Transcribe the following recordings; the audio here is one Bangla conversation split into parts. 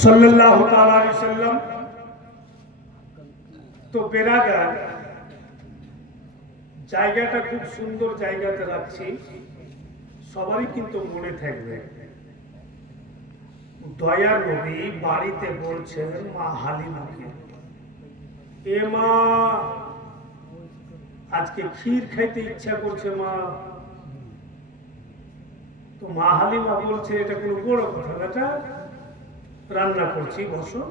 सल्लल्लाहु ताला अलैहि वसल्लम। तो बेरादार জায়গাটা খুব সুন্দর জায়গাতে রাখছি, সবারই কিন্তু মনে থাকবে। দয়ার নবী বাড়িতে বলছেন মা হালিমাকে, এ মা আজকে ক্ষীর খাইতে ইচ্ছা করছে মা। তো মা হালিমা বলছে এটা কোনো বড় কথা বেটা, রান্না করছি বসো।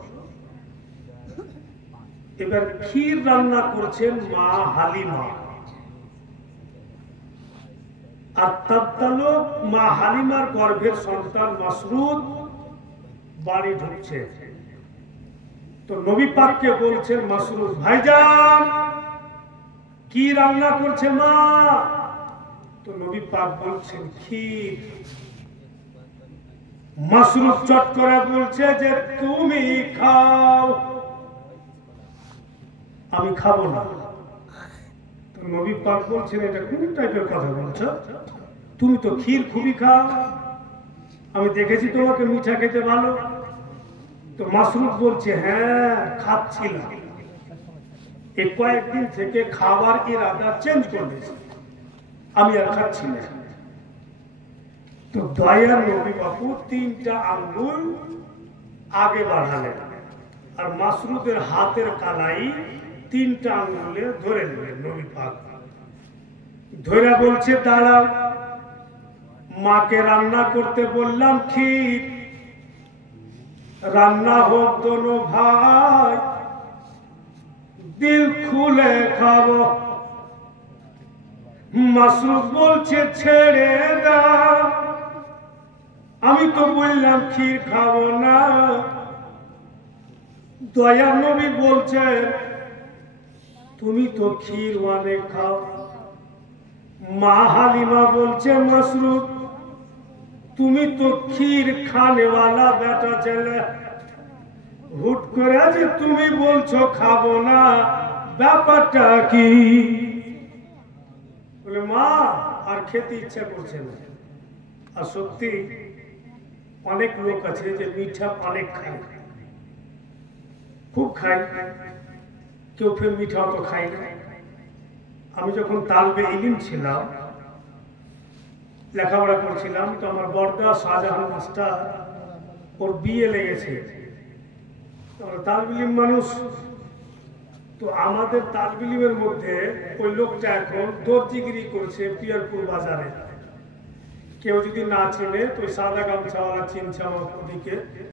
এবার ক্ষীর রান্না করছেন মা হালিমা, আর তৎকালীন মা হালিমার গর্ভের সন্তান মাসরুদ বাড়ি ঢুকছে। তো নবী পাককে বলছেন মাসরুদ ভাইজান কি রান্না করছে মা? তো নবী পাক বলছেন ক্ষীর। মাসরুদ চট করে বলছে যে তুমি খাও, আমি খাবো না। তো নবী পাক বলছেন এটা কোন টাইপের কথা বলছো? তুমি তো ক্ষীর খুবই খাও, আমি দেখেছি তোমাকে মিঠা খেতে ভালো। তো মাসরুদ বলছে হ্যাঁ খাচ্ছিলাম, এই কয়েকদিন থেকে খাবার ইরাদা চেঞ্জ করে দিয়েছি, আমি আর খাচ্ছি না। তো দয়ার নবী বাপু 3টা আঙ্গুল আগে বাড়ালেন, আর মাসরুদের হাতের কালাই 3টা আঙ্গুলে ধরে নিলেন। নবী পাক ধরে বলছে দাঁড়াও, মাকে রান্না করতে বললাম ক্ষীর, রান্না হোক দোনো ভাই, দিল খুলে খাবো। মাসরুদ বলছে ছেড়ে দাও, আমি তো বললাম ক্ষীর খাবো না। দয়ার নবী বলছে তুমি তো ক্ষীর অনেক খাও। মা হালিমা বলছে মাসরুদ তুমি তো ক্ষীর খানেওয়ালা বেটা ছেলে, হুট করে যে তুমি বলছো খাবো না, ব্যাপারটা কি? বলে মা আর খেতে ইচ্ছা করছে না। আর সত্যি অনেক লোক আছে যে মিঠা অনেক খায়, খুব খায়, কেউ ফের মিঠা অত খায় না। আমি যখন তালবে ইলিম ছিলাম, লেখাপড়া করছিলাম, তো আমার বড়দা শাহজাহান মাস্টার ওর বিয়ে লেগেছে, তালবিলিম মানুষ। তো আমাদের তালবিলিমের মধ্যে ওই লোকটা এখন দর্জিগিরি করছে পিয়ারপুর বাজারে। কেউ যদি না চেনে তো সাদা গামছাওয়ালা চিনছে আমার ওদিকে,